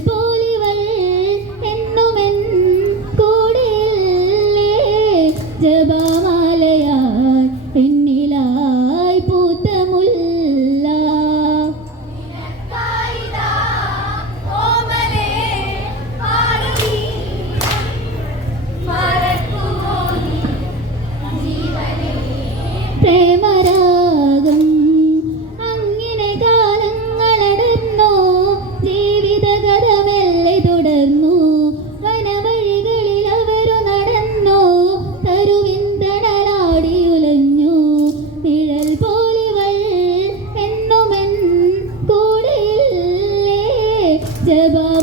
is born. Sebab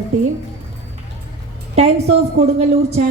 team Times of Kodungallur channel